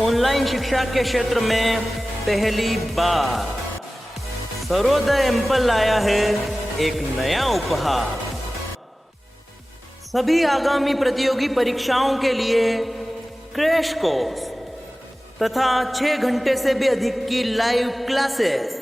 Online शिक्षा के क्षेत्र में पहली बार सर्वोदय एम्पल लाया है एक नया उपहार। सभी आगामी प्रतियोगी परीक्षाओं के लिए क्रैश कोर्स तथा 6 घंटे से भी अधिक की लाइव क्लासेस।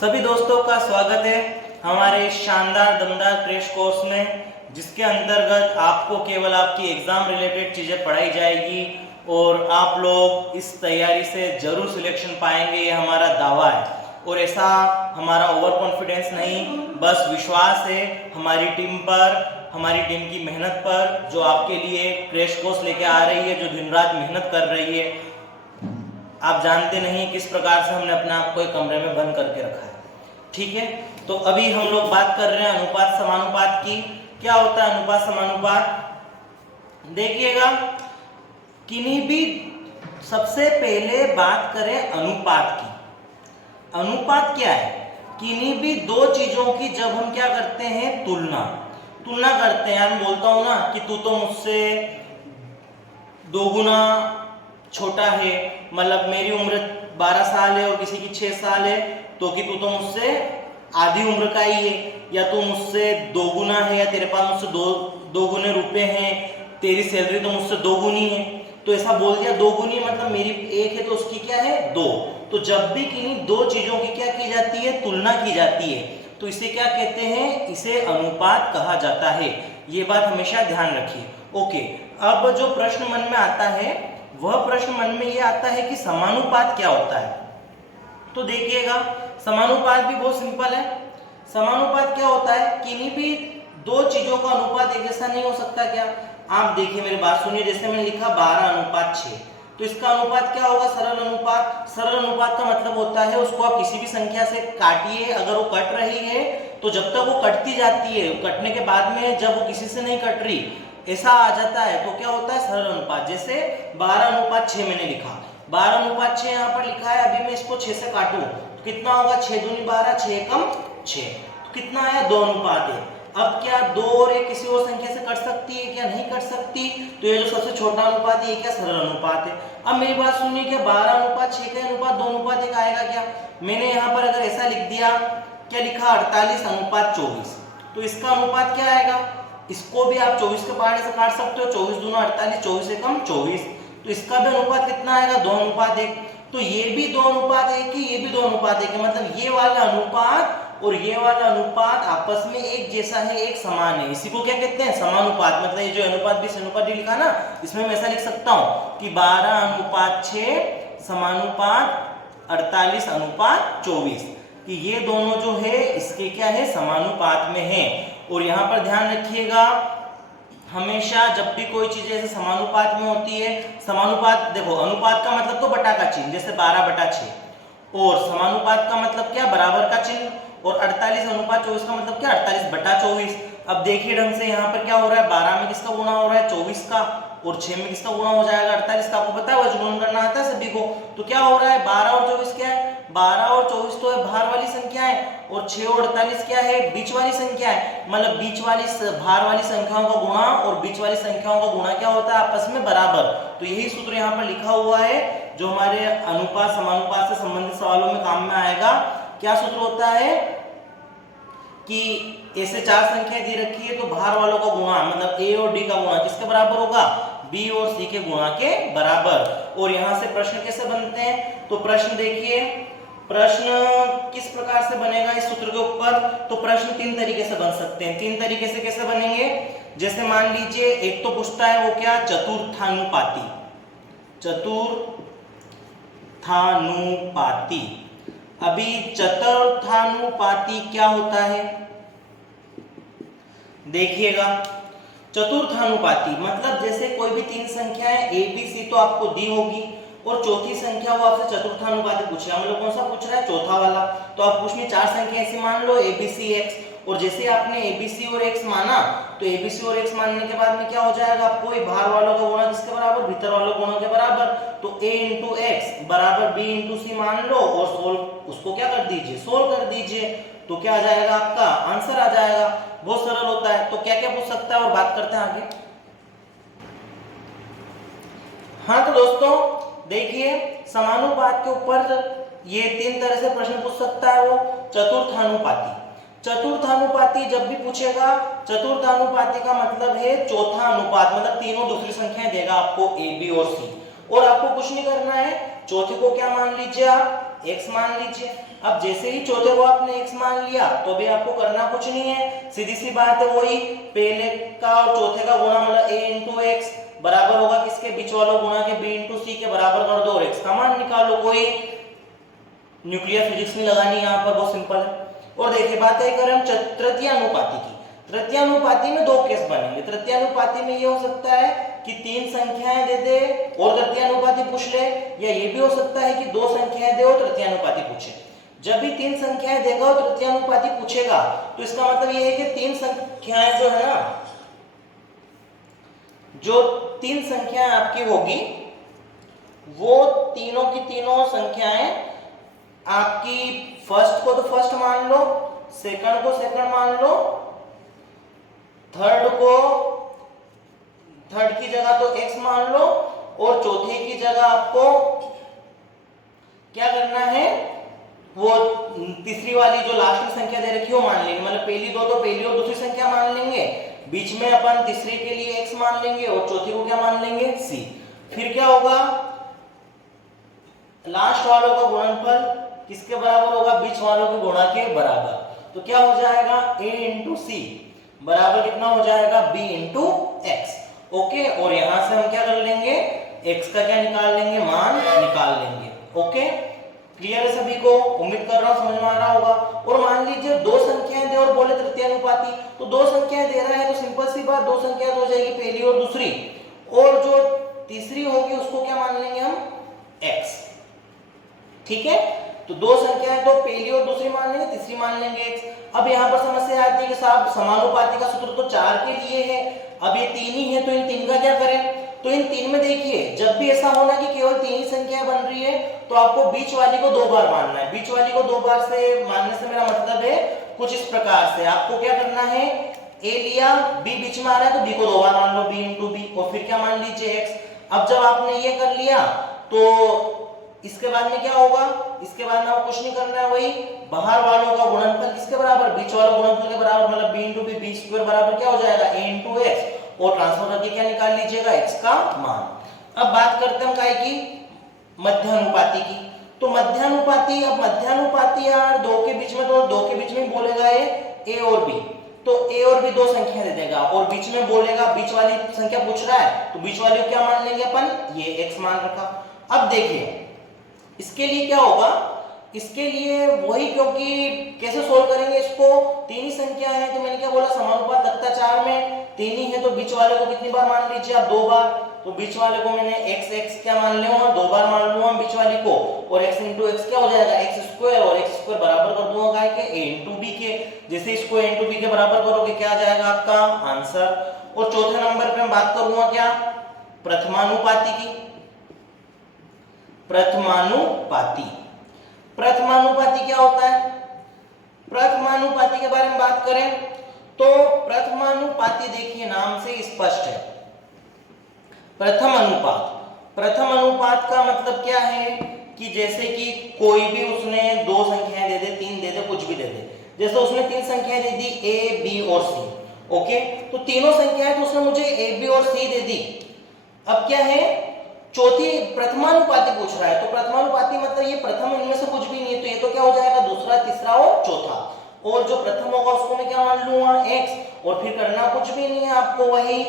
सभी दोस्तों का स्वागत है हमारे शानदार दमदार क्रैश कोर्स में, जिसके अंतर्गत आपको केवल आपकी एग्जाम रिलेटेड चीज़ें पढ़ाई जाएगी और आप लोग इस तैयारी से जरूर सिलेक्शन पाएंगे, ये हमारा दावा है। और ऐसा हमारा ओवर कॉन्फिडेंस नहीं, बस विश्वास है हमारी टीम पर, हमारी टीम की मेहनत पर, जो आपके लिए क्रैश कोर्स लेके आ रही है, जो दिन रात मेहनत कर रही है। आप जानते नहीं किस प्रकार से हमने अपने आप को एक कमरे में बंद करके रखा है। ठीक है, तो अभी हम लोग बात कर रहे हैं अनुपात समानुपात की। क्या होता है अनुपात समानुपात? देखिएगा, किन्हीं भी सबसे पहले बात करें अनुपात की। अनुपात क्या है? किन्हीं भी दो चीजों की जब हम क्या करते हैं, तुलना करते हैं। मैं बोलता हूं ना कि तू तो मुझसे 2 गुना छोटा है, मतलब मेरी उम्र 12 साल है और किसी की 6 साल है, तो कि तू तो मुझसे आधी उम्र का ही है, या तू मुझसे 2 गुना है, या तेरे पास मुझसे दो गुने रुपए हैं, तेरी सैलरी तो मुझसे 2 गुनी है। तो ऐसा बोल दिया 2 गुनी, मतलब मेरी 1 है तो उसकी क्या है 2। तो जब भी किन्हीं दो चीजों की क्या की जाती है, तुलना की जाती है, तो इसे क्या कहते हैं, इसे अनुपात कहा जाता है। ये बात हमेशा ध्यान रखिए। ओके, अब जो प्रश्न मन में आता है, वह प्रश्न मन में ये आता है कि समानुपात क्या होता है। तो देखिएगा, समानुपात भी बहुत सिंपल है। समानुपात क्या होता है? किन्हीं भी दो चीजों का अनुपात एक जैसा नहीं हो सकता क्या? आप देखिए, मेरी बात सुनिए। जैसे मैंने लिखा 12:6, तो इसका अनुपात क्या होगा? सरल अनुपात। सरल अनुपात का मतलब होता है उसको आप किसी भी संख्या से काटिए, अगर वो कट रही है तो जब तक वो कटती जाती है, कटने के बाद में जब वो किसी से नहीं कट रही, ऐसा आ जाता है, तो क्या होता है सरल अनुपात। जैसे 12:6 मैंने लिखा, 12:6 यहाँ पर लिखा है। अभी मैं इसको 6 से काटूं तो कितना होगा? 6 दूनी 12, 6 एकम 6, तो कितना आया? 2 अनुपात है। अब क्या 2 और 1 किसी और संख्या से कट सकती है क्या? नहीं कट सकती। तो ये जो सबसे छोटा अनुपात है, ये क्या सरल अनुपात है। अब मेरी बात सुनिए, क्या 12:6 का अनुपात 2:1 आएगा क्या? मैंने यहाँ पर अगर ऐसा लिख दिया, क्या लिखा? 48:24, तो इसका अनुपात क्या आएगा? इसको भी आप 24 के पहाड़े से काट सकते हो। 24 दूना 48, 24 एकम 24, तो इसका भी अनुपात कितना आएगा? 2:1। तो ये भी 2:1 है, ये भी 2:1 है, मतलब ये वाला अनुपात और ये वाला अनुपात आपस में एक जैसा है, एक समान है। इसी को क्या कहते हैं? समानुपात। मतलब ये जो अनुपात भी अनुपात लिखा ना, इसमें मैं ऐसा लिख सकता हूँ कि 12:6 समानुपात 48:24, कि ये दोनों जो है इसके क्या है, समानुपात में है। और यहाँ पर ध्यान रखिएगा, हमेशा जब भी कोई चीज ऐसे समानुपात में होती है, समानुपात देखो, अनुपात का मतलब तो बटा का चिन्ह, जैसे 12/6, और समानुपात का मतलब क्या? बराबर का चिन्ह। और 48:24 का मतलब क्या? 48/24। अब देखिए ढंग से, यहाँ पर क्या हो रहा है? 12 में किसका गुणा हो रहा है? 24 का, और 6 में किसका गुणा हो जाएगा? 48 का। आपको पता है वर्गमूल करना आता है सभी को। तो क्या हो रहा है? 12 और 24 क्या है? 12 और 24 तो है भार वाली संख्या है, और 6 और 48 क्या है? बीच वाली संख्या है। मतलब बीच वाली भार वाली संख्याओं का गुणा और बीच वाली संख्याओं का गुणा क्या होता है? आपस में बराबर। तो यही सूत्र यहाँ पर लिखा हुआ है, जो हमारे अनुपात समानुपात से संबंधित सवालों में काम में आएगा। क्या सूत्र होता है कि ऐसे 4 संख्याएं दी रखी है, तो भार वालों का गुणा, मतलब ए और डी का गुणा किसके बराबर होगा? बी और सी के गुणा के बराबर। और यहां से प्रश्न कैसे बनते हैं? तो प्रश्न देखिए, प्रश्न किस प्रकार से बनेगा इस सूत्र के ऊपर। तो प्रश्न 3 तरीके से बन सकते हैं। 3 तरीके से कैसे बनेंगे? जैसे मान लीजिए, एक तो पूछता है वो क्या? चतुर्थानुपाती। चतुर्थानुपाती। अभी चतुर्थानुपाती क्या होता है? देखिएगा, चतुर्थानुपाती मतलब जैसे कोई भी 3 संख्याएं ए बी सी तो आपको दी होगी, और चौथी संख्या वो आपसे चतुर्थानुपाती पूछे। हम लोग कौन सा पूछ रहा है? चौथा वाला। तो आप पूछनी 4 संख्या ऐसी मान लो, ए बी सी एक्स, और जैसे आपने ए बी सी और एक्स माना, तो ए बी सी और एक्स मानने के बाद में क्या हो जाएगा? आपको बाहर वालों का गुणा किसके बराबर? भीतर वालों गुणा के बराबर। तो a इंटू एक्स बराबर b इंटू सी मान लो, और सोल्व उसको क्या कर दीजिए? सोल्व कर दीजिए। तो क्या आ जाएगा? आपका आंसर आ जाएगा। बहुत सरल होता है। तो क्या क्या पूछ सकता है, और बात करते हैं आगे। हाँ तो दोस्तों देखिए, समानुपात के ऊपर ये 3 तरह से प्रश्न पूछ सकता है वो। चतुर्थानुपाती, चतुर्थानुपाती जब भी पूछेगा, चतुर्थानुपाती का मतलब है चौथा अनुपात, मतलब तीनों दूसरी संख्याएं देगा आपको ए बी और सी, और आपको कुछ नहीं करना है। चौथे को क्या मान लीजिए आप, x मान लीजिए। अब जैसे ही चौथे को आपने x मान लिया तो भी आपको करना कुछ नहीं है, सीधी सी बात है, वही पहले का और चौथे का गुणा, मतलब a इंटू एक्स बराबर होगा किसके, बीच वालों गुणा के b इंटू सी के बराबर कर दो और x का मान निकालो। कोई न्यूक्लियर फिजिक्स नहीं लगानी यहाँ पर, बहुत सिंपल है। और देखिए बात है करें हम तृतीय अनुपाती की। तृतीय अनुपाती में दो केस बनेंगे। तृतीय अनुपाती में ये हो सकता है कि 3 संख्याएं दे दे और तृतीय अनुपाती पूछ ले, या ये भी हो सकता है कि 2 संख्याएं दे और तृतीय अनुपाती पूछे। जब भी 3 संख्याएं देगा और तृतीय अनुपाती पूछेगा तो इसका मतलब ये है कि 3 संख्याएं जो है ना, जो 3 संख्याएं आपकी होगी वो तीनों की तीनों संख्याएं आपकी, फर्स्ट को तो फर्स्ट मान लो, सेकंड को सेकंड मान लो, थर्ड को थर्ड की जगह तो x मान लो, और चौथे की जगह आपको क्या करना है, वो तीसरी वाली जो लास्ट में संख्या दे रखी है वो मान लेंगे। मतलब पहली दो तो पहली और दूसरी संख्या मान लेंगे, बीच में अपन तीसरे के लिए x मान लेंगे और चौथे को क्या मान लेंगे, c। फिर क्या होगा, लास्ट वालों का गुणनफल किसके बराबर होगा, बीच वालों के गुणा के बराबर। तो क्या हो जाएगा, a इंटू सी बराबर कितना हो जाएगा, b इंटू एक्स। ओके, और यहां से हम क्या कर लेंगे, x का क्या निकाल लेंगे, मान निकाल लेंगे। ओके, क्लियर है सभी को, उम्मीद कर रहा हूं समझ में आ रहा होगा। और मान लीजिए 2 संख्याएं दे और बोले तृतीय अनुपाती, तो 2 संख्याएं दे रहा है तो सिंपल सी बात, 2 संख्याएं हो जाएगी, पहली और दूसरी, और जो तीसरी होगी उसको क्या मान लेंगे हम, x। ठीक है, तो 2 संख्याएं तो पहली और दूसरी मान लेंगे, तीसरी मान लेंगे x। अब यहाँ पर समस्या आती है कि साहब समानुपाती का सूत्र तो 4 के लिए है, अब ये 3 ही है तो इन 3 का क्या करें। तो इन 3 में देखिए, जब भी ऐसा होना कि केवल 3 ही संख्याएं बन रही है तो आपको बीच वाली को 2 बार मानना है। बीच वाली को 2 बार से मानने से मेरा मतलब है कुछ इस प्रकार से, आपको क्या करना है, a लिया, b बीच में आ रहा है तो b को 2 बार मान लो, b इंटू बी, और फिर क्या मान लीजिए x। अब जब आपने ये कर लिया तो इसके बाद में क्या होगा, इसके बाद में आपको कुछ नहीं करना है, वही बाहर वालों का गुणनफल किसके बराबर, बीच वालों गुणनफल के बराबर, मतलब b into b, b square बराबर क्या हो जाएगा, a इंटू एक्स, और ट्रांसफर करके क्या निकाल लीजिएगा, x का मान। अब बात करते हैं काय की, मध्यानुपाती की। तो मध्यानुपाती, अब मध्यानुपाती यार 2 के बीच में, तो 2 के बीच में बोलेगा ये a और b, तो a और b 2 संख्या दे देगा, और बीच में बोलेगा, बीच वाली संख्या पूछ रहा है तो बीच वाली को क्या मान लेंगे अपन, ये x मान रखा। अब देखिए इसके लिए क्या होगा, इसके लिए वही, क्योंकि कैसे सोल्व करेंगे इसको, 3 ही संख्या है तो मैंने क्या बोला, समानुपात लगता 4 में, 3 ही है तो बीच वाले को कितनी बार मान लीजिए आप, 2 बार। तो बीच वाले को मैंने x क्या मान लूंगा, 2 बार मान लूंगा बीच वाली को, और x इंटू एक्स क्या हो जाएगा, x स्क्वायर, और x स्क्वायर बराबर कर दूंगा काय के, a इंटू बी के। जैसे इसको a इंटू बी के बराबर करोगे क्या आ जाएगा आपका आंसर। और चौथे नंबर पे मैं बात करूंगा क्या, प्रथमानुपाती की। प्रथमानुपाती, प्रथमानुपाती क्या होता है, प्रथमानुपाती के बारे में बात करें तो प्रथमानुपाती देखिए नाम से स्पष्ट है। प्रथम अनुपात, प्रथम अनुपात का मतलब क्या है कि जैसे कि कोई भी उसने 2 संख्याएं दे दे, 3 दे दे, कुछ भी दे दे, जैसे उसने 3 संख्याएं दे दी a b और c। ओके, तो तीनों संख्याएं तो उसने मुझे a b और c दे दी। अब क्या है, चौथी प्रथमानुपाती पूछ रहा है, तो प्रथमानुपाती मतलब ये प्रथम इनमें से कुछ भी नहीं है, तो ये तो क्या हो जाएगा, दूसरा, तीसरा और चौथा, और जो प्रथम होगा उसको मैं क्या मान लूंगा, x, और फिर करना कुछ भी नहीं है आपको, वही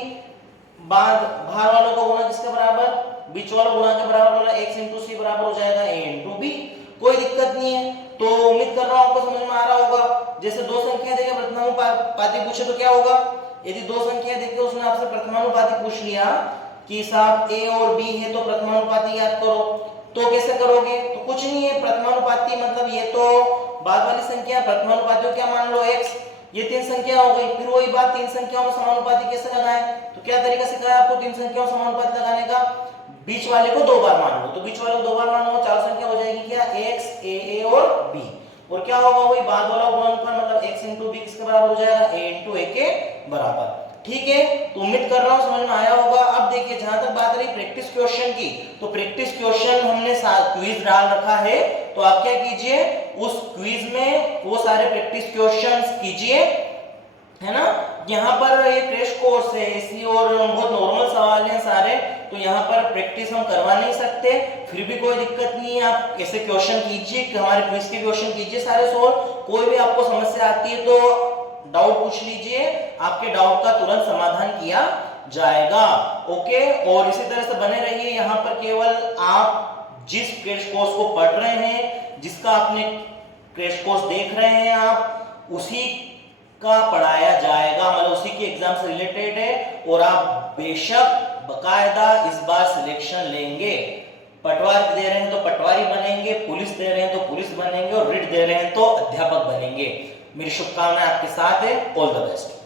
बाद बाहर वालों का गुणा किसके बराबर, बीच वालों गुणा के बराबर, मतलब x इंटू सी बराबर हो जाएगा a इंटू बी। कोई दिक्कत नहीं है, तो उम्मीद कर रहा हूं आपको समझ में आ रहा होगा। जैसे 2 संख्या देके प्रथमानुपाती पूछे तो क्या होगा, यदि 2 संख्या देके उसने आपसे प्रथमानुपाती पूछ लिया कि साहब a और b है तो प्रथमानुपाती याद करो, तो कैसे करोगे, तो कुछ नहीं है, प्रथमानुपाती मतलब ये तो बाद वाली संख्या, प्रथमानुपाती को क्या मान लो x, ये 3 संख्या हो गई। फिर वही बात, 3 संख्याओं में समानुपाती कैसे लगाएं, तो क्या तरीका सिखाया आपको 3 संख्याओं में समानुपाती लगाने का, बीच वाले को 2 बार मान लो, तो बीच वाले को 2 बार मानो, 4 संख्या हो जाएगी क्या, x a और b, और क्या होगा, वही बाद वाला गुणनफल, मतलब x इंटू बी किसके बराबर हो जाएगा, a इंटू a के बराबर। ठीक है, तो उम्मीद कर रहा हूं समझ में आया होगा। अब देखिए देखिए जहां तक बात रही प्रैक्टिस क्वेश्चन की, तो प्रैक्टिस क्वेश्चन हमने क्विज डाल रखा है, तो आप क्या कीजिए उस क्विज में वो सारे प्रैक्टिस क्वेश्चंस कीजिए, है ना। यहाँ पर ये क्रैश कोर्स है इसी और बहुत नॉर्मल सवाल हैं सारे, तो यहाँ पर प्रैक्टिस हम करवा नहीं सकते, फिर भी कोई दिक्कत नहीं है, आप ऐसे क्वेश्चन कीजिए कि हमारे क्विज के क्वेश्चन कीजिए सारे सोल्व। कोई भी आपको समस्या आती है तो डाउट पूछ लीजिए, आपके डाउट का तुरंत समाधान किया जाएगा। ओके, और इसी तरह से बने रहिए यहाँ पर। केवल आप जिस क्रैश कोर्स को पढ़ रहे हैं, जिसका आपने क्रैश कोर्स देख रहे हैं, आप उसी का पढ़ाया जाएगा, मतलब उसी के एग्जाम से रिलेटेड है, और आप बेशक बकायदा इस बार सिलेक्शन लेंगे। पटवारी दे रहे हैं तो पटवारी बनेंगे, पुलिस दे रहे हैं तो पुलिस बनेंगे, और रिट दे रहे हैं तो अध्यापक बनेंगे। मेरी शुभकामनाएं आपके साथ है। All the best.